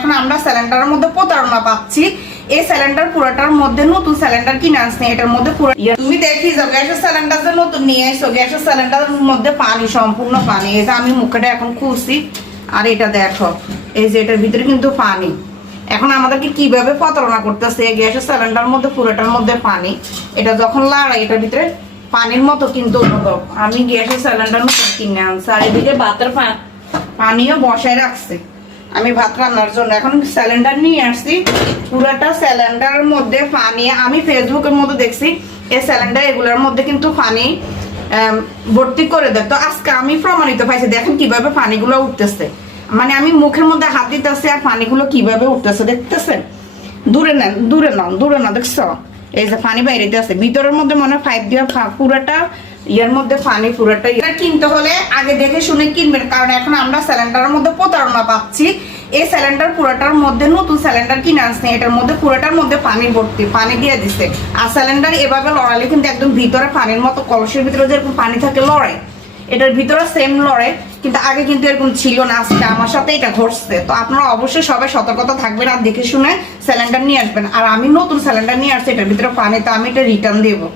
এখন আমরা সিলিন্ডারের মধ্যে প্রতারণা পাচ্ছি। এই সিলিন্ডার পুরোটার মধ্যে নতুন সিলিন্ডার কিনে আনছি এটার মধ্যে পুরো তুমি দেখি যাও গ্যাসের সিলিন্ডার যে নতুন নিয়ে এসো গ্যাসের সিলিন্ডারের মধ্যে পানি সম্পূর্ণ পানি। এই যে আমি মুখটা এখন খুলছি আর এটা দেখো এই যে এটার ভিতরে কিন্তু পানি। এখন আমাদেরকে কীভাবে প্রতারণা করতেছে গ্যাসের সিলিন্ডার মধ্যে পুরোটার মধ্যে পানি? এটা যখন লাড়াই এটার ভিতরে পানির মতো কিন্তু আমি গ্যাসের সিলিন্ডার নতুন কিনে আনছি আর এদিকে ভাতের পা- পানিও বসায় রাখছে। আমি ভাত রান্নার জন্য। এখন সিলিন্ডার নিয়ে আসছি। পুরোটা সিলিন্ডারের মধ্যে পানি, আমি ফেসবুকের মধ্যে দেখছি, এই সিলিন্ডার এগুলোর মধ্যে কিন্তু পানি ভর্তি করে দেয়। তো আজকে আমি প্রমাণিত পাইছি, দেখেন কীভাবে পানিগুলো উঠতেছে। মানে আমি মুখের মধ্যে হাত দিতেছি আর পানিগুলো কীভাবে উঠতেছে, দেখতেছেন? দূরে নেন, দূরে নাও, দূরে না দেখছ? এই যে পানি বাইরেতে আছে ভিতরের মধ্যে মনে হয় পাইপ দিয়ে পুরাটা ইয়ের মধ্যে পানি পুরাটা এটা কিনতে হলে আগে দেখে শুনে কিনবেন, কারণ এখন আমরা সিলিন্ডারের মধ্যে প্রতারণা পাচ্ছি। এই সিলিন্ডার পুরাটার মধ্যে নতুন সিলিন্ডার কিনে আনছে, এটার মধ্যে পুরাটার মধ্যে পানি ভর্তি পানি দিয়ে দিছে। আর সিলিন্ডার এভাবে লড়ালে কিন্তু একদম ভিতরে পানির মতো কলসের ভিতরে যেরকম পানি থাকে লড়ে, এটার ভিতরে সেম লড়ে, কিন্তু আগে কিন্তু এরকম ছিল না, আজকে আমার সাথে এটা ঘটছে। তো আপনারা অবশ্যই সবাই সতর্কতা থাকবেন আর দেখে শুনে সিলিন্ডার নিয়ে আসবেন। আর আমি নতুন সিলিন্ডার নিয়ে আসছি, এটার ভিতরে পানি তো আমি এটা রিটার্ন দেবো।